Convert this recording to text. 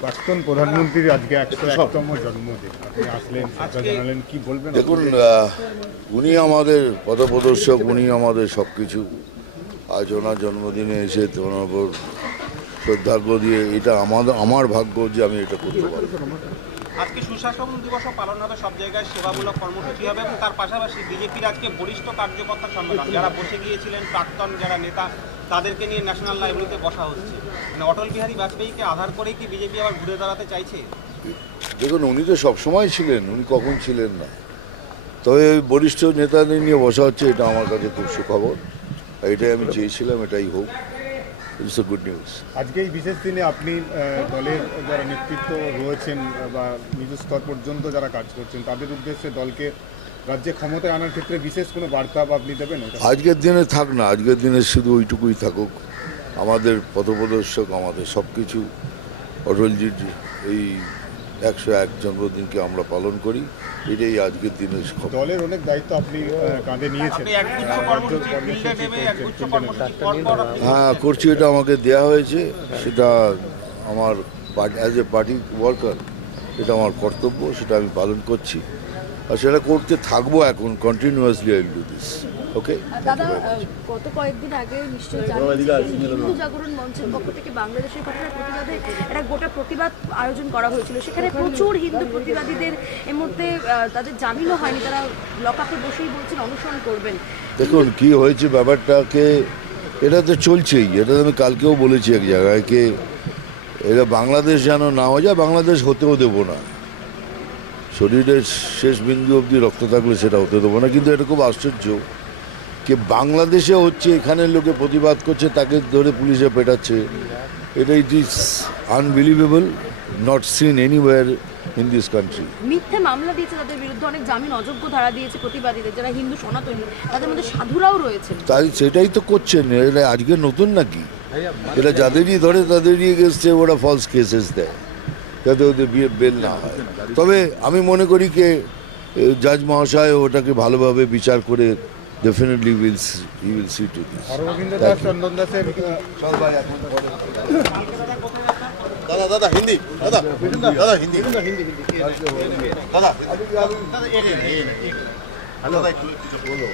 প্রাক্তন প্রধানমন্ত্রীর আজকে একশো জন্মদিন। আপনি আসলেন জানালেন কি বলবেন? দেখুন উনি আমাদের পথপ্রদর্শক উনি আমাদের সব কিছু আজ ওনার জন্মদিনে এসে ওনার উপর শ্রদ্ধার্ঘ দিয়ে এটা আমাদের আমার ভাগ্য যে আমি এটা করতে পারি আজকে সুশাসন দিবসও পালন হবে, সব জায়গায় সেবামূলক কর্মসূচি হবে এবং তার পাশাপাশি বিজেপির আজকে বরিষ্ঠ কার্যকর্তা সম্মেলন। যারা বসে গিয়েছিলেন প্রাক্তন যারা নেতা, তাদেরকে নিয়ে ন্যাশনাল লাইব্রেরিতে বসা হচ্ছে। মানে অটল বিহারী বাজপেয়ীকে আধার করেই কি বিজেপি আবার ঘুরে দাঁড়াতে চাইছে? দেখুন, উনি তো সবসময় ছিলেন, উনি কখন ছিলেন না। তবে বরিষ্ঠ নেতাদের নিয়ে বসা হচ্ছে, এটা আমার কাছে খুব সুখবর। এটাই আমি চেয়েছিলাম, এটাই হোক। ইটস এ গুড নিউজ আজকে এই বিশেষ দিনে আপনি দলের যারা নেতৃত্ব রয়েছেন বা নিজ স্তর পর্যন্ত যারা কাজ করছেন তাদের উদ্দেশ্যে দলকে রাজ্যে ক্ষমতায় আনার ক্ষেত্রে বিশেষ কোনো বার্তা আপনি দেবেন আজকের দিনে থাক না আজকের দিনে শুধু ওইটুকুই থাকুক। আমাদের পথপ্রদর্শক আমাদের সব কিছু অটলজির এই একশো এক জন্মদিনকে আমরা পালন করি। এটাই আজকের দিনের দলের অনেক দায়িত্ব আপনি কাঁধে নিয়েছেন। হ্যাঁ করছি এটা আমাকে দেয়া হয়েছে। সেটা আমার অ্যাজ এ পার্টি ওয়ার্কার এটা আমার কর্তব্য সেটা আমি পালন করছি। আর সেটা করতে থাকব এখন continuously I do this okay দাদা গত কয়েকদিন আগে নিশ্চয়ই হিন্দু জাগরণ মঞ্চের পক্ষ থেকে বাংলাদেশের ঘটনার প্রতিবাদে একটা গোটা প্রতিবাদ আয়োজন করা হয়েছিল। সেখানে প্রচুর হিন্দু প্রতিবাদীদের এর মধ্যে তাদের জামিনও হয়নি তারা বসেই বলছেন অনুসরণ করবেন। দেখুন কি হয়েছে ব্যাপারটাকে এটা তো চলছেই এটা তো আমি কালকেও বলেছি এক জায়গায় কি এটা বাংলাদেশ যেন না হয়ে যায় বাংলাদেশ হতেও দেবো না। শরীরের শেষ বিন্দু অবধি রক্ত থাকলে সেটা হতে দেবো না কিন্তু এটা খুব আশ্চর্য। কি বাংলাদেশে হচ্ছে এখানের লোকে প্রতিবাদ করছে তাকে ধরে পুলিশে পেটাচ্ছে। এটা it is unbelievable not seen anywhere in this country মিথ্যে মামলা দিয়েছে তাদের বিরুদ্ধে অনেক জামিন অযোগ্য ধারা দিয়েছে প্রতিবাদীদের যারা হিন্দু সনাতনী তাদের মধ্যে সাধুরাও রয়েছেন তাই সেটাই তো করছেন এটা আজকে নতুন নাকি? এটা যাদেরই ধরে তাদেরই এগেনস্টে ওরা ফলস কেসেস দেয়। যাতে ওদের বিয়ে বেল না হয়। তবে আমি মনে করি কে জাজ মহাশয় ওটাকে ভালোভাবে বিচার করে definitely will he will see to this Arabinda Das Chandan দাসের আহ, দাদা দাদা হিন্দি দাদা দাদা হিন্দি দাদা দাদা একটু কিছু বলো